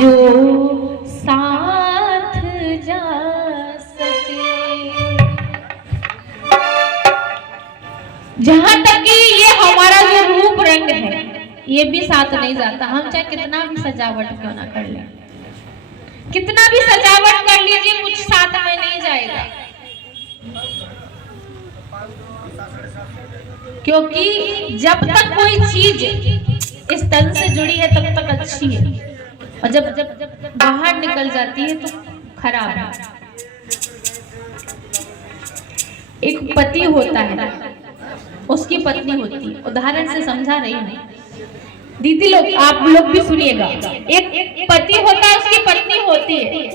जो साथ जा सके। जहां तक कि ये हमारा जो रूप रंग है ये भी साथ नहीं जाता। हम चाहे कितना भी सजावट क्यों ना कर लें, कितना भी सजावट कर लीजिए, कुछ साथ में नहीं जाएगा। क्योंकि जब तक कोई चीज इस तन से जुड़ी है तब तक अच्छी है, और जब जब बाहर निकल जाती है तो खराब है। एक पति होता है, उसकी पत्नी होती है। उदाहरण से समझा रही हूँ दीदी लोग, आप लोग भी सुनिएगा। एक पति होता है, उसकी पत्नी होती है।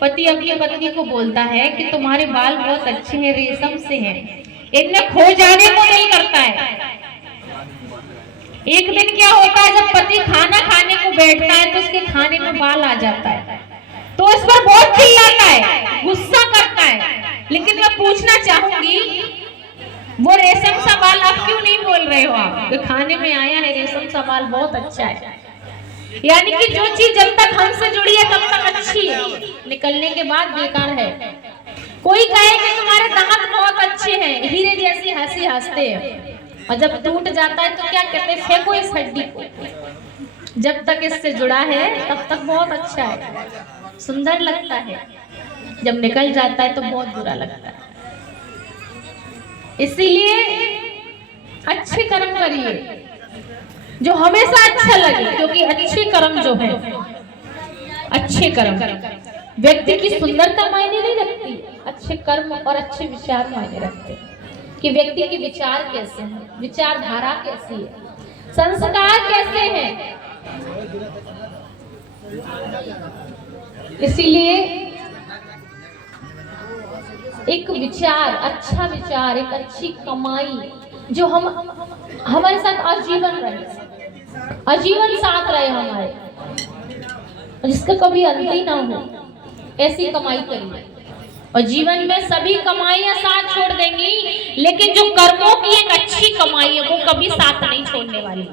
पति अपनी पत्नी को बोलता है कि तुम्हारे बाल बहुत अच्छे हैं, रेशम से हैं, इनमें खो जाने को नहीं करता है। एक दिन क्या होता है, जब पति खाना खाने को बैठता है तो उसके खाने में बाल आ जाता है, तो इस पर बहुत चिल्लाता है, गुस्सा करता है। लेकिन मैं पूछना चाहूंगी, वो रेशम सा बाल आप क्यों नहीं बोल रहे हो? आप तो खाने में आया है, रेशम सा बाल बहुत अच्छा है। यानी कि जो चीज जब तक हमसे जुड़ी है तब तक अच्छी है, निकलने के बाद बेकार है। कोई कहे कि तुम्हारे दांत बहुत अच्छे हैं, हीरे जैसी हंसी हंसते हैं, और जब टूट जाता है तो क्या कहते हैं, फेंको इस हड्डी को। जब तक इससे जुड़ा है तब तक बहुत अच्छा है, सुंदर लगता है, जब निकल जाता है तो बहुत बुरा लगता है। इसीलिए अच्छे कर्म करिए जो हमेशा अच्छा लगे, क्योंकि अच्छे कर्म जो है, अच्छे कर्म व्यक्ति की सुंदरता मायने नहीं रखती, अच्छे कर्म और अच्छे विचार मायने रखते हैं कि व्यक्ति के विचार कैसे हैं, विचारधारा कैसी है, संस्कार कैसे हैं। इसीलिए एक विचार, अच्छा विचार, एक अच्छी कमाई जो हम हमारे साथ आजीवन रहे, आजीवन साथ रहे हमारे, जिसका कभी अंत ही ना हो, ऐसी कमाई करिए। और जीवन में सभी कमाइयां साथ छोड़ देंगी, लेकिन जो कर्मों की एक अच्छी कमाई है वो कभी साथ नहीं छोड़ने वाली।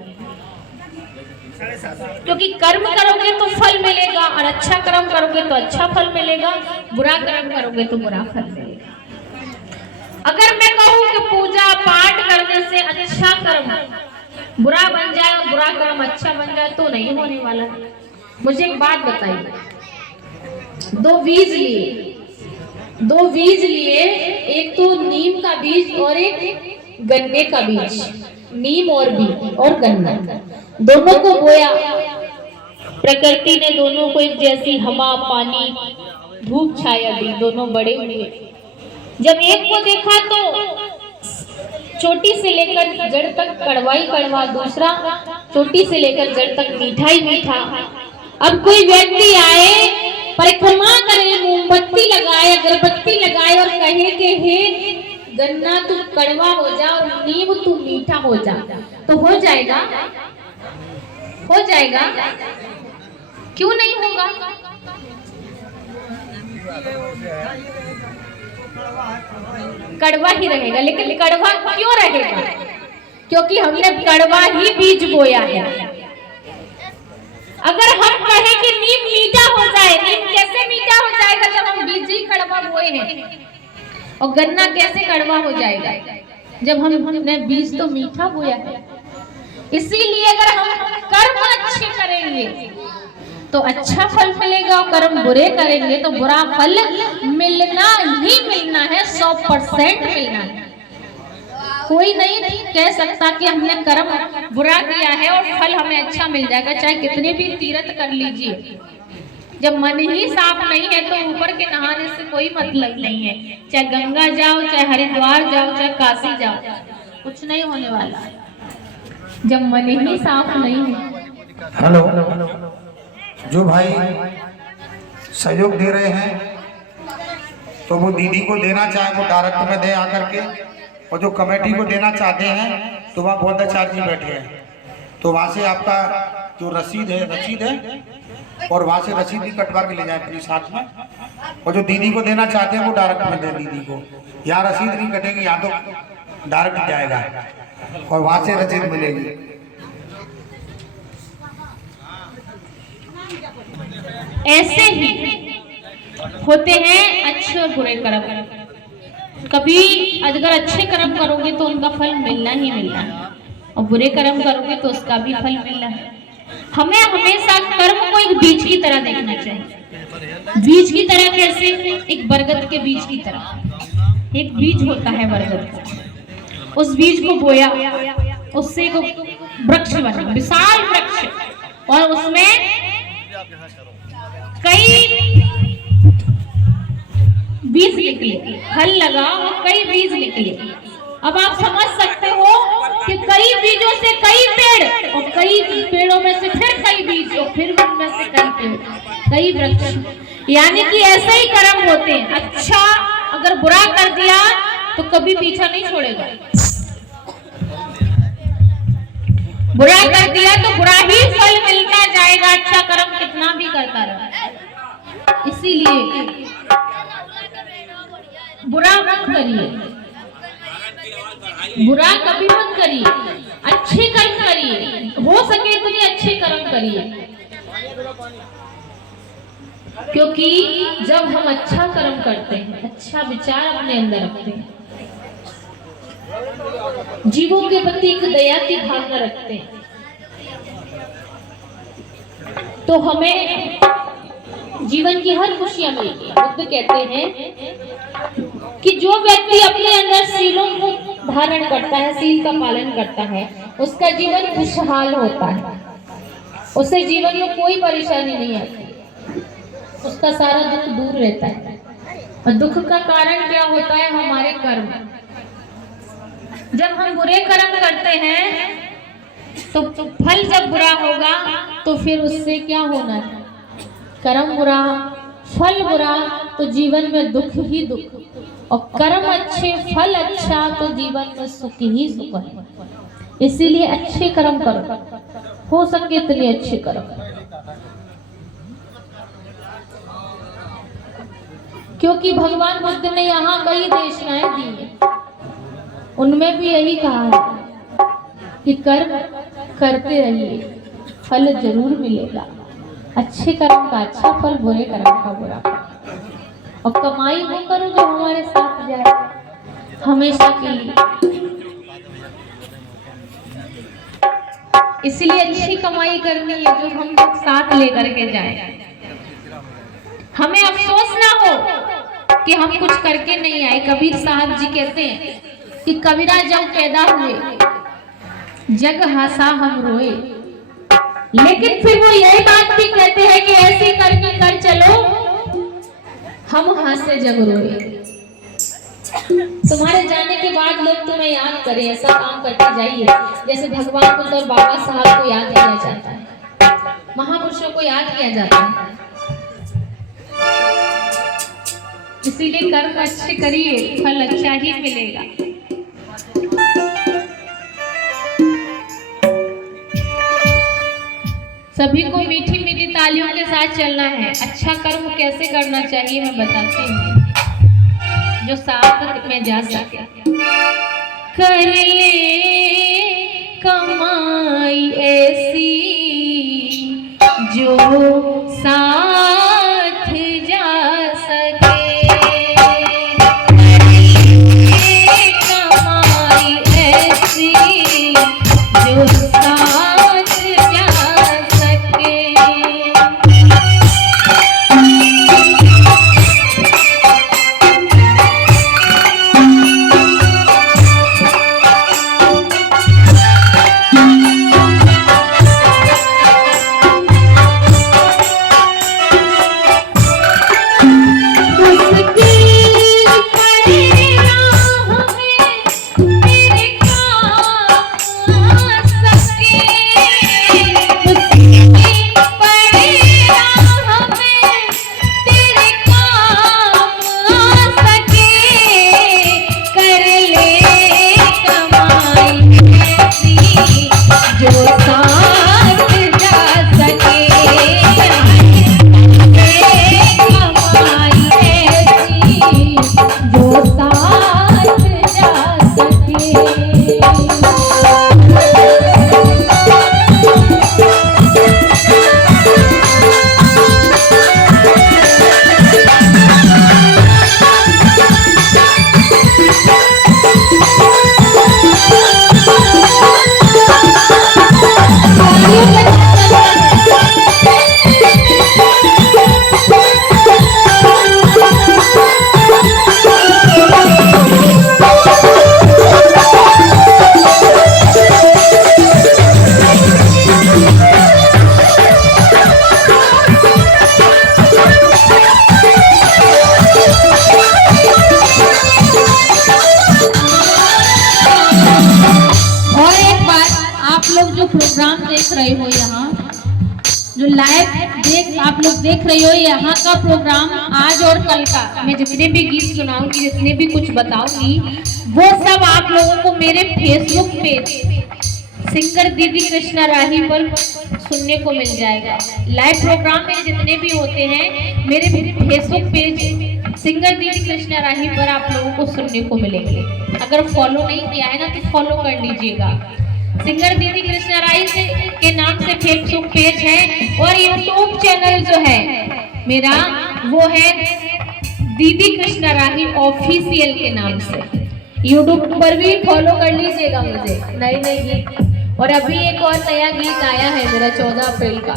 क्योंकि कर्म करोगे तो फल मिलेगा, और अच्छा कर्म करोगे तो अच्छा फल मिलेगा, बुरा कर्म करोगे तो बुरा फल मिलेगा। अगर मैं कहूँ कि पूजा पाठ करने से अच्छा कर्म बुरा बन जाए और बुरा कर्म अच्छा बन जाए, तो नहीं होने वाला। मुझे एक बात बताइए, दो बीज लिए, एक तो नीम का बीज और एक गन्ने का बीज। नीम और बीज और गन्ना दोनों को बोया, प्रकृति ने दोनों को एक जैसी हवा, पानी, धूप, छाया दी, दोनों बड़े हुए। जब एक को देखा तो चोटी से लेकर जड़ तक कड़वा ही कड़वा, दूसरा चोटी से लेकर जड़ तक मीठा ही मीठा। अब कोई व्यक्ति आए, परिक्रमा करे, मोमबत्ती लगाए, अगरबत्ती लगाए और कहे कि हे गन्ना तू कड़वा हो जा और नीम तू मीठा हो जा, तो हो जाएगा? हो जाएगा? क्यों नहीं होगा? कड़वा ही रहेगा। लेकिन कड़वा क्यों रहेगा? क्योंकि हमने कड़वा ही बीज बोया है। अगर हम कहें कि नीम मीठा हो जाए, नीम कैसे मीठा हो जाएगा जब हम बीज ही कड़वा बोए हैं? और गन्ना कैसे कड़वा हो जाएगा जब हमने बीज तो मीठा बोया है? इसीलिए अगर हम कर्म अच्छे करेंगे तो अच्छा फल मिलेगा, और कर्म बुरे करेंगे तो बुरा फल मिलना ही मिलना है, 100% मिलना है। कोई नहीं कह सकता कि हमने कर्म बुरा किया है और फल हमें अच्छा मिल जाएगा, चाहे कितने भी तीर्थ कर लीजिए। जब मन ही साफ नहीं है तो ऊपर के नहाने से कोई मतलब नहीं है। चाहे गंगा जाओ, चाहे हरिद्वार जाओ, चाहे काशी जाओ, कुछ नहीं होने वाला जब मन ही साफ नहीं है। हेलो, जो भाई सहयोग दे रहे हैं तो वो दीदी को देना चाहे वो डायरेक्ट में दे आकर के, और जो कमेटी को देना चाहते हैं तो वहाँ बौद्धाचार्य जी बैठे हैं, तो वहाँ से आपका जो रसीद है और वहाँ से रसीद भी कटवा के ले जाए अपने साथ में। और जो दीदी को देना चाहते हैं वो डायरेक्ट में दें दीदी को। यहाँ रसीद नहीं कटेगी, यहाँ तो डायरेक्ट जाएगा और वहाँ से रसीद मिलेगी। ऐसे ही होते हैं अच्छे और बुरे कर्म। कभी अगर अच्छे कर्म करोगे तो उनका फल मिलना ही मिलना है, और बुरे कर्म करोगे तो उसका भी फल मिलना है। हमें हमेशा कर्म को एक बीज की तरह देखना चाहिए। बीज की तरह कैसे? एक बरगद के बीज की तरह। एक बीज होता है बरगद का, उस बीज को बोया, उससे एक वृक्ष बना, विशाल वृक्ष, और उसमें कई बीज निकले, फल लगा और कई बीज निकले। अब आप समझ सकते हो कि कई बीजों से कई पेड़, और कई पेड़ों में से फिर कई बीज, और फिर उनमें से कई पेड़, कई वृक्ष। यानी कि ऐसे ही कर्म होते हैं। अच्छा अगर बुरा कर दिया तो कभी पीछा नहीं छोड़ेगा, बुरा कर दिया तो बुरा ही फल मिलता जाएगा, अच्छा कर्म कितना भी करता रहे। इसीलिए बुरा मत करिए, बुरा कभी मत करिए, अच्छे कर्म करिए, हो सके इतने अच्छे कर्म करिए। क्योंकि जब हम अच्छा कर्म करते हैं, अच्छा विचार अपने अंदर रखते हैं, जीवों के प्रति एक दया की भावना रखते हैं, तो हमें जीवन की हर खुशियां मिलती है। बुद्ध कहते हैं कि जो व्यक्ति अपने अंदर सीलों को धारण करता है, सील का पालन करता है, उसका जीवन खुशहाल होता है, उससे जीवन में कोई परेशानी नहीं आती, उसका सारा दुख दूर रहता है। और दुख का कारण क्या होता है? हमारे कर्म। जब हम बुरे कर्म करते हैं तो फल जब बुरा होगा तो फिर उससे क्या होना है? कर्म बुरा, फल बुरा, तो जीवन में दुख ही दुख, और कर्म अच्छे, फल अच्छा, तो जीवन में सुख ही सुख है। इसीलिए अच्छे कर्म करो, हो सके इतने अच्छे करो। क्योंकि भगवान बुद्ध ने यहाँ कई देशनाएं दी हैं, उनमें भी यही कहा है कि कर्म करते रहिए, फल जरूर मिलेगा। अच्छे कर्म का अच्छा फल, बुरे कर्म का बुरा फल। और कमाई वो करो जो हमारे साथ जाए हमेशा के लिए। इसलिए अच्छी कमाई करनी है जो हम लोग साथ लेकर के जाए। हमें अफसोस ना हो कि हम कुछ करके नहीं आए। कबीर साहब जी कहते हैं कि कबीरा जब पैदा हुए जग हंसा हम रोए, लेकिन फिर वो यही बात भी कहते हैं कि ऐसे करके कर चलो हम हंसे जग रोए। तुम्हारे जाने के बाद लोग तुम्हें याद करें, ऐसा काम करके जाइए जैसे भगवान बुद्ध और बाबा साहब को याद किया जाता है, महापुरुषों को याद किया जाता है। इसीलिए कर्म अच्छे करिए, फल अच्छा ही मिलेगा। सभी को मीठी मीठी तालियों के साथ चलना है। अच्छा कर्म कैसे करना चाहिए मैं बताती हूँ, जो साथ में जा सके। कर ले कमाई ऐसी जो साथ जा सके, कमाई ऐसी जो साथ जा सके। प्रोग्राम देख रहे हो, यहाँ जो लाइव आप लोग देख रहे हो, यहाँ का प्रोग्राम आज और कल का मैं जितने भी गीत सुनाऊंगी, जितने भी कुछ बताऊंगी, वो सब आप लोगों को मेरे फेसबुक पेज सिंगर दीदी कृष्णा राही पर सुनने को मिल जाएगा। लाइव प्रोग्राम में जितने भी होते हैं मेरे फेसबुक पेज सिंगर दीदी कृष्णा राही पर आप लोगों को सुनने को मिलेंगे। अगर फॉलो नहीं किया है ना तो फॉलो कर लीजिएगा। सिंगर दीदी कृष्णा राही से के नाम से फेसबुक पेज है और यूट्यूब चैनल जो है मेरा वो है दीदी कृष्णा राही ऑफिशियल के नाम से। यूट्यूब पर भी फॉलो कर लीजिएगा मुझे। नई नई गीत और अभी एक और नया गीत आया है मेरा 14 अप्रैल का,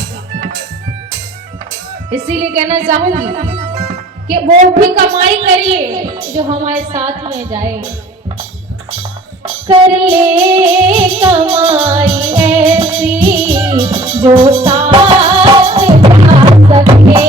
इसीलिए कहना चाहूंगी कि वो भी कमाई करिए जो हमारे साथ में जाए। कर ले कमाई ऐसी जो साथ जा सके।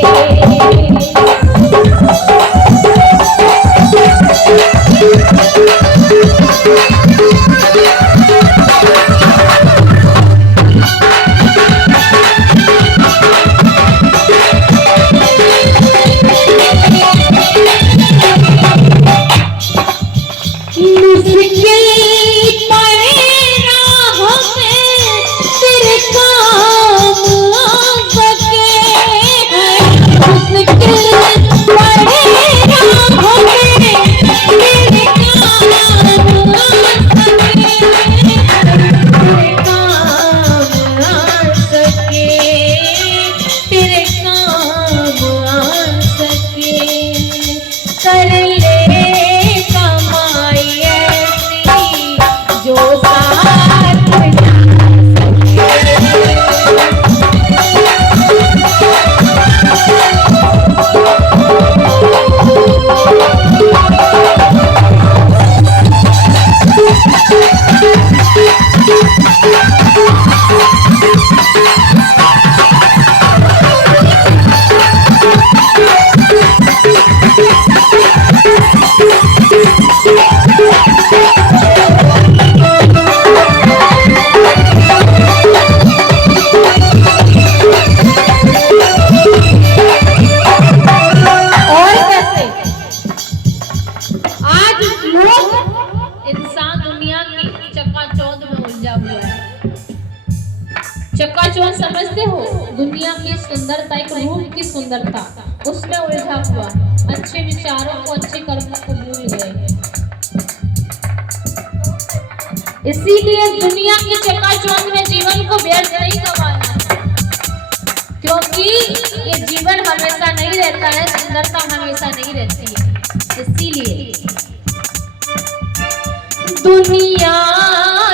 चकाचौंध समझते हो? दुनिया की सुंदरता, एक रूप की सुंदरता, उसमें उलझा हुआ, अच्छे विचारों को, अच्छे कर्मों को भूल गए। इसीलिए दुनिया की चकाचौंध में जीवन को व्यर्थ नहीं गंवाना, क्योंकि ये जीवन हमेशा नहीं रहता है, सुंदरता हमेशा नहीं रहती है। इसीलिए दुनिया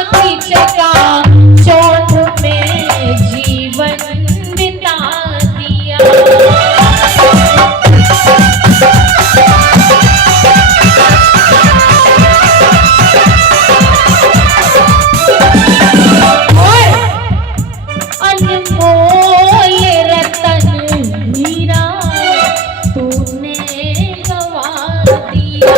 की चकाचौंध में जीवन बिता दिया। और अनमोल रतन हीरा तूने गवा दिया।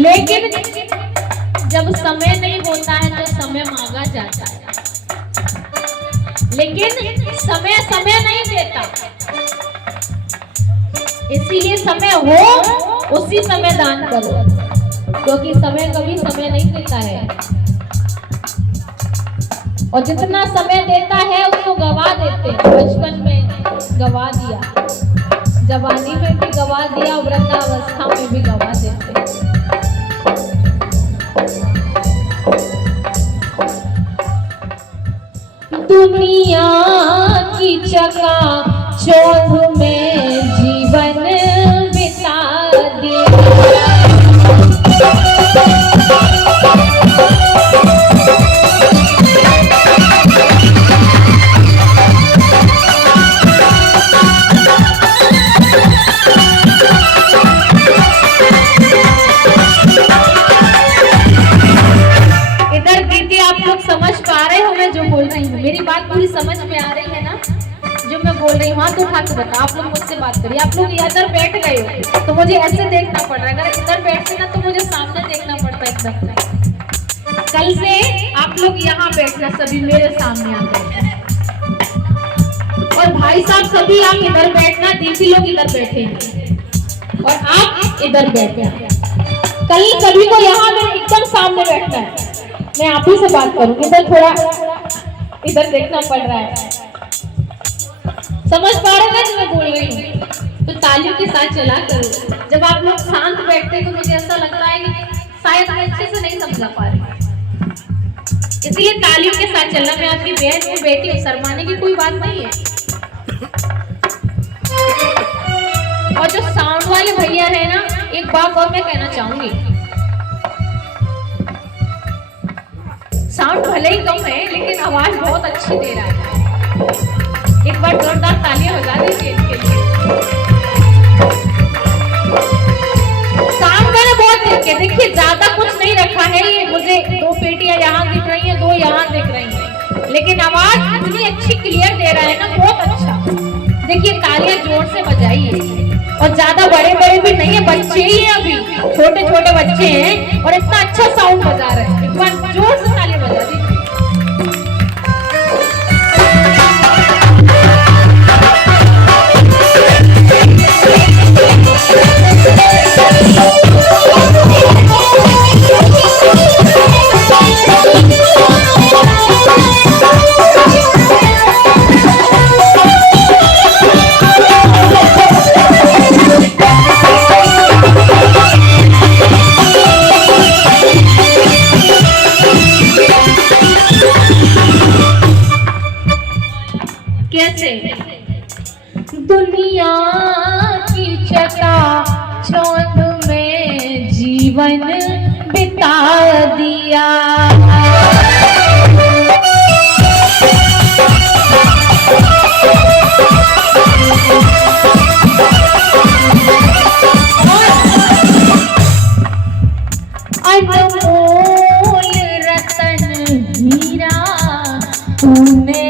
लेकिन जब समय नहीं होता है तो समय मांगा जाता है, लेकिन समय समय नहीं देता। इसीलिए समय हो उसी समय दान करो, क्योंकि समय कभी समय नहीं देता है। और जितना समय देता है उसको गवा देते हैं। बचपन में गवा दिया, जवानी में भी गवा दिया, वृद्धावस्था में भी गवा देते हैं। दुनिया की चकाचौंध में जीवन बिता दिया। समझ पा रहे हो मैं जो बोल रही हूँ? मेरी बात पूरी समझ में आ रही है ना जो मैं बोल रही हूँ? हाथ उठा के बता। आप लोग मुझसे बात करिए। आप लोग इधर बैठ गए हो तो मुझे ऐसे देखना पड़ रहा है, अगर इधर बैठते ना तो मुझे सामने देखना पड़ता एकदम। कल से आप लोग यहाँ बैठना, सभी मेरे सामने आकर, और भाई साहब सभी आप इधर बैठना, दीदी लोग इधर बैठे और आप इधर बैठे। कल सभी को यहाँ एकदम सामने बैठना है। मैं आप ही से बात करूंगी, इधर थोड़ा इधर देखना पड़ रहा है। समझ पा रहे हैं जो मैं बोल रही हूँ? तो तालियों के साथ चला करो। जब आप लोग शांत बैठते तो मुझे ऐसा लगता है कि शायद मैं अच्छे से नहीं समझा पा रही, इसलिए तालियों के साथ चलना। मैं आपकी बहन की बेटी हूँ, शर्माने की कोई बात नहीं है। और जो साउंड वाले भैया है ना, एक बात और मैं कहना चाहूंगी, साउंड भले ही कम है लेकिन आवाज बहुत अच्छी दे रहा है। एक बार जोरदार तालियां बजा दीजिए इनके लिए। साउंड मैंने बहुत देखिए ज्यादा कुछ नहीं रखा है, ये मुझे 2 पेटियां यहाँ दिख रही हैं, 2 यहाँ दिख रही हैं, लेकिन आवाज इतनी अच्छी क्लियर दे रहा है ना, बहुत अच्छा। देखिए तालियां जोर से बजाइए, और ज्यादा बड़े बड़े भी नहीं है, बच्चे ही हैं, अभी छोटे छोटे बच्चे हैं और इतना अच्छा साउंड बजा रहे हैं। एक बार जोर से तालियां बजा दीजिए। दुनिया की चकाचौंध में जीवन बिता दिया। अनमोल रतन हीरा तूने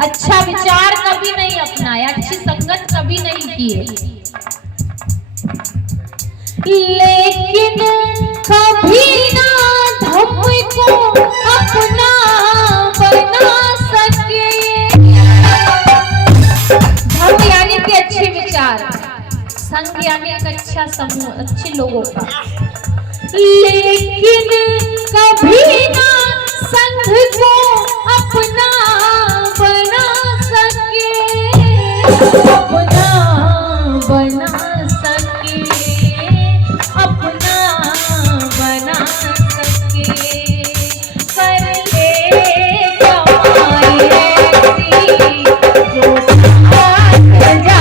अच्छा विचार कभी नहीं अपनाया, अच्छी संगत कभी नहीं किए, लेकिन कभी ना धम को अपना बना सके। धम यानी कि अच्छे विचार, संग यानी एक अच्छा समूह, अच्छे लोगों का, लेकिन कभी ना संग को अपना बना सके, अपना बना सके, अपना बना सके। कर ले कमाई ऐसी जो साथ जा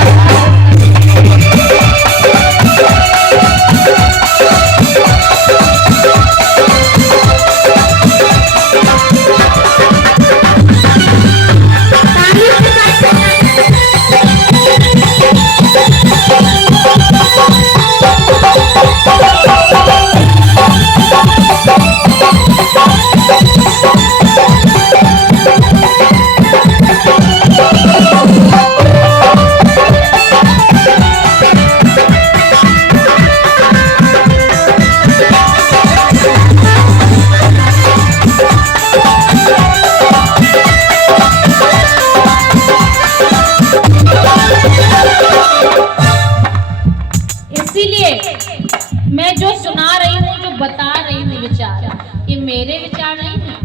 मैं जो सुना रही हूँ, जो बता रही हूँ विचार, ये मेरे विचार नहीं है,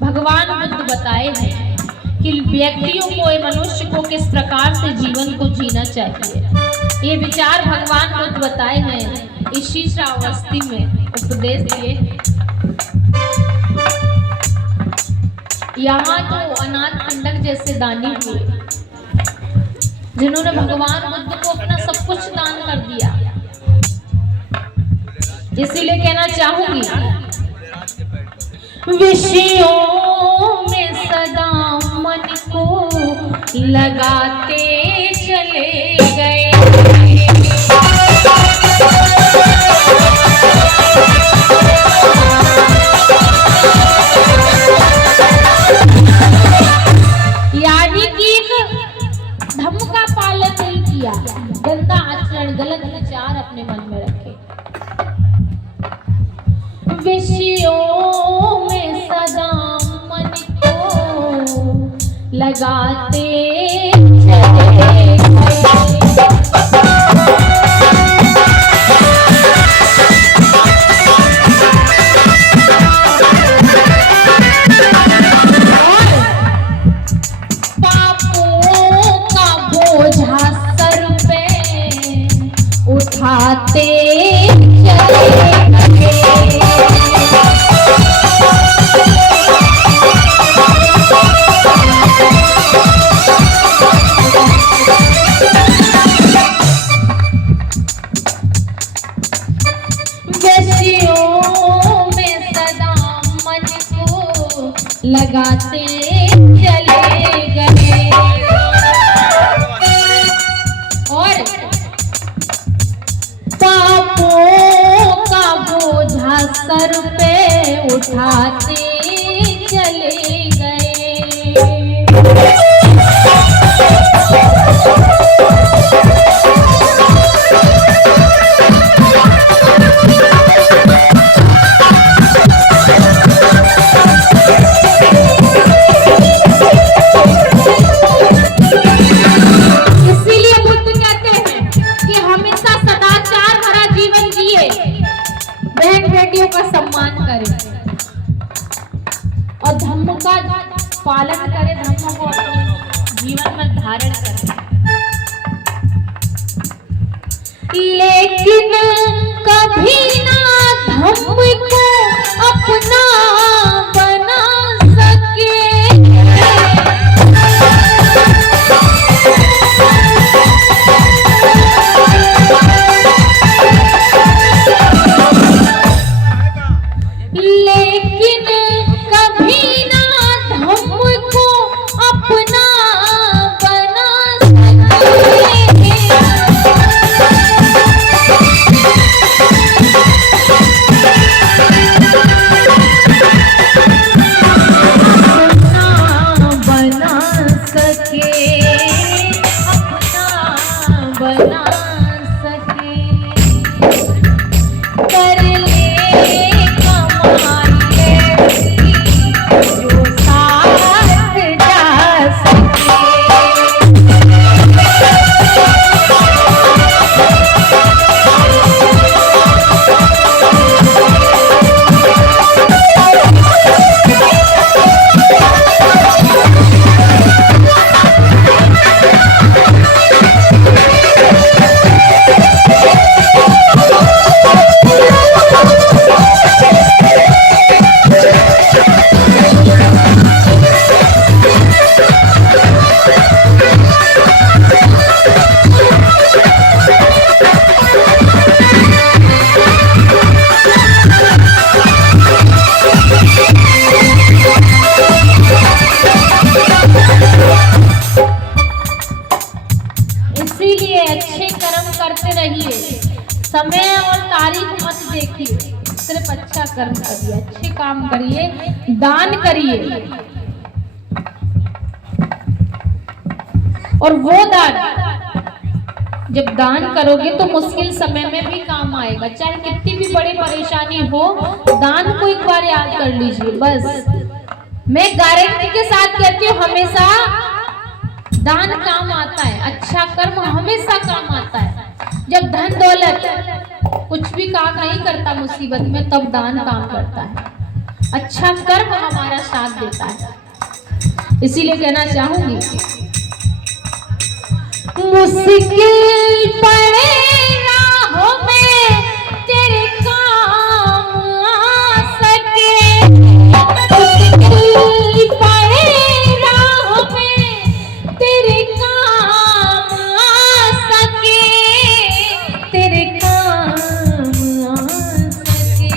भगवान बुद्ध बताए हैं कि व्यक्तियों को, मनुष्य को किस प्रकार से जीवन को जीना चाहिए। ये विचार भगवान बुद्ध बताए हैं, इसी श्रावस्ती में उपदेश दिए हैं। यहाँ तो अनाथ पिंडक जैसे दानी हुए, जिन्होंने भगवान बुद्ध को अपना सब कुछ दान कर दिया। इसीलिए कहना चाहूंगी, विषयों में सदा मन को लगाते चले गए। यानी कि धम्म का पालन नहीं किया, गंदा आचरण, गलत विचार अपने मन में रखे। विषयों में सदा मन को लगाते चले गए। पापों का बोझा सर पे उठाते चले गए। लगाते चले गए और पापों का बोझा सर पे उठाते चले गए। का सम्मान करें और धम्म का पालन करें, धम्म को अपने जीवन में धारण करें। लेकिन कभी ना धम्म को अपना बना सके। लेकिन कभी ना धम्म को अपना बना सके। बना सके, अपना बना सके। कर ले कमाल जो साथ जा सके। इसीलिए अच्छे कर्म करते रहिए, समय और तारीख मत देखिए, सिर्फ अच्छा कर्म करिए, अच्छे काम करिए, दान करिए। और वो दान जब दान करोगे तो मुश्किल समय में भी काम आएगा, चाहे कितनी भी बड़ी परेशानी हो, दान को एक बार याद कर लीजिए। बस मैं गारंटी के साथ कहती हूँ, हमेशा दान काम आता है, अच्छा कर्म हमेशा काम आता है। जब धन दौलत कुछ भी काम नहीं करता मुसीबत में, तब दान काम करता है। अच्छा कर्म हमारा साथ देता है। इसीलिए कहना चाहूंगी, मुश्किल पड़े राहों में तेरे काम आ सके, मुश्किल पड़े राहों में तेरे काम आ सके, तेरे काम आ सके।